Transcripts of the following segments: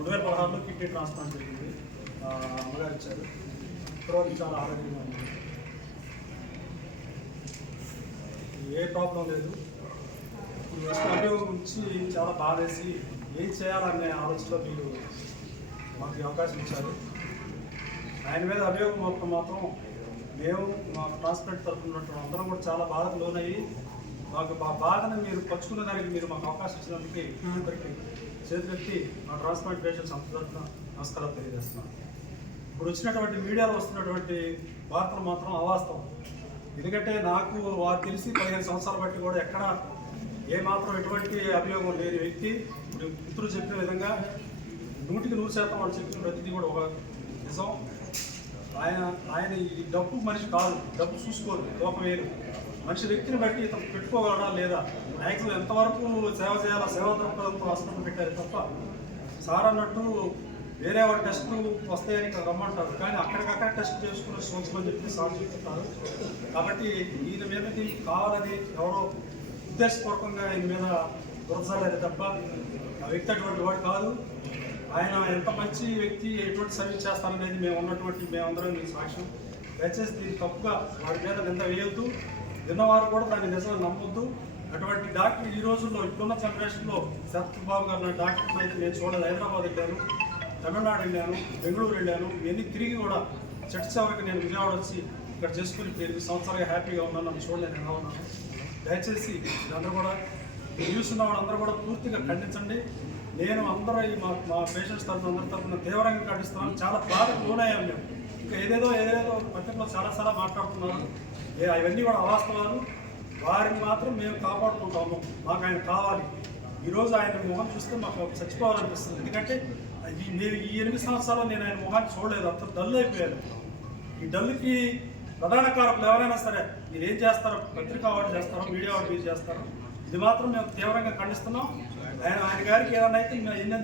2016లో kidney transplant జరిగింది. అమ్మగారు ఇచ్చారు. తర్వాత చాలా ఆరోగ్యంగా ఉంది. ఏ ప్రాబ్లం లేదు. ఈ అభియోగం గురించి చాలా బాధేసి ఏం చేయాలనే ఆలోచనలో మీరు మాకు అవకాశం ఇచ్చారు. ఆయన మీద అభియోగం మాత్రం మేము మా ట్రాన్స్ప్లాంట్ తరఫున అందరం కూడా చాలా బాధకు లోనయ్యి మాకు మా బాధను మీరు పంచుకునే దానికి మీరు మాకు అవకాశం ఇచ్చినందుకు అందరికీ చేతులెత్తి మా ట్రాన్స్ప్లాంట్ పేషెంట్స్ అంత తరఫున నమస్కారాలు తెలియజేస్తున్నాను. ఇప్పుడు వచ్చినటువంటి మీడియాలో వస్తున్నటువంటి వార్తలు మాత్రం అవాస్తవం. ఎందుకంటే నాకు వారు తెలిసి 15 సంవత్సరాలు బట్టి కూడా ఎక్కడ ఏమాత్రం ఎటువంటి అభియోగం లేని వ్యక్తి ఇప్పుడు మిత్రులు చెప్పిన విధంగా 100% వాళ్ళు చెప్పిన ప్రతిదీ కూడా ఒక నిజం. ఆయన ఈ డబ్బు మనిషి కాదు, డబ్బు చూసుకోరు, లోకం వేరు. మనిషి వ్యక్తిని బట్టి ఇతను పెట్టుకోగలడా లేదా, మ్యాక్సిమం ఎంతవరకు సేవ చేయాలా సేవా దృక్పథంతో హాస్పిటల్ పెట్టారు తప్ప సార్ అన్నట్టు వేరే వారి టెస్టులు వస్తాయని ఇక్కడ రమ్మంటారు, కానీ అక్కడికక్కడ టెస్ట్ చేసుకునే సంవత్సరం చెప్పి సార్ చెప్తుంటారు. కాబట్టి ఈయన మీదకి కావాలని ఎవరో ఉద్దేశపూర్వకంగా ఆయన మీద దురదలేదు తప్ప ఆ వ్యక్తి అటువంటి వాడు కాదు. ఆయన ఎంత మంచి వ్యక్తి, ఎటువంటి సర్వీస్ చేస్తారనేది మేమందరం మీ సాక్ష్యం. దయచేసి దీన్ని తప్పుగా వాడి మీద నింద వేయొద్దు, విన్నవారు కూడా దాన్ని నిజంగా నమ్మొద్దు. అటువంటి డాక్టర్ ఈ రోజుల్లో ఇప్పుడున్న జనరేషన్లో సత్యబాబు గారు నా డాక్టర్ని అయితే నేను చూడలేదు. హైదరాబాద్ వెళ్ళాను, తమిళనాడు వెళ్ళాను, బెంగళూరు వెళ్ళాను, ఇవన్నీ తిరిగి కూడా చివరికి నేను విజయవాడ వచ్చి ఇక్కడ చేసుకుని 8 సంవత్సరాలుగా హ్యాపీగా ఉన్నాను. నన్ను చూడలేదు, ఎలా ఉన్నాను. దయచేసి అందరూ కూడా న్యూస్ ఉన్న వాళ్ళందరూ కూడా పూర్తిగా ఖండించండి. నేను అందరూ మా పేషెంట్స్ అందరి తరఫున తీవ్రంగా ఖండిస్తున్నాను. చాలా బాధకు లోనయ్యాం మేము. ఇంకా ఏదేదో పత్రికలో చాలా మాట్లాడుతున్నారు. అవన్నీ కూడా అవాస్తవాలు. వారిని మాత్రం మేము కాపాడుకుంటాము. మాకు ఆయన కావాలి. ఈరోజు ఆయన మొహం చూస్తే మాకు చచ్చిపోవాలనిపిస్తుంది. ఎందుకంటే మేము ఈ 8 సంవత్సరాలు నేను ఆయన మొహాన్ని చూడలేదు, అంత డల్ అయిపోయాను. ఈ డల్కి ప్రధాన కారకులు ఎవరైనా సరే మీరు ఏం చేస్తారో, పత్రికా వాళ్ళు చేస్తారో, మీడియా వాళ్ళు మీరు చేస్తారో, ఇది మాత్రం మేము తీవ్రంగా ఖండిస్తున్నాం. ఆయన గారికి ఏదైనా అయితే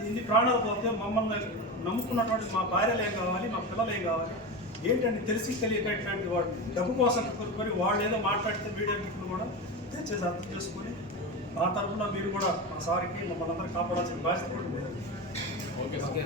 ఇన్ని ప్రాణాలు పోతే మమ్మల్ని నమ్ముకున్నటువంటి మా భార్యలు ఏం కావాలి, మా పిల్లలు ఏం కావాలి, ఏంటంటే తెలియకటువంటి వాడు డబ్బు కోసం కోరుకొని వాళ్ళు ఏదో మాట్లాడితే మీడియా మిత్రులు కూడా తెచ్చేసి అర్థం చేసుకొని మా తరఫున మీరు కూడా మా సార్కి మమ్మల్ని అందరూ కాపాడాల్సిన బాధ్యత కూడా లేదు. ఓకే.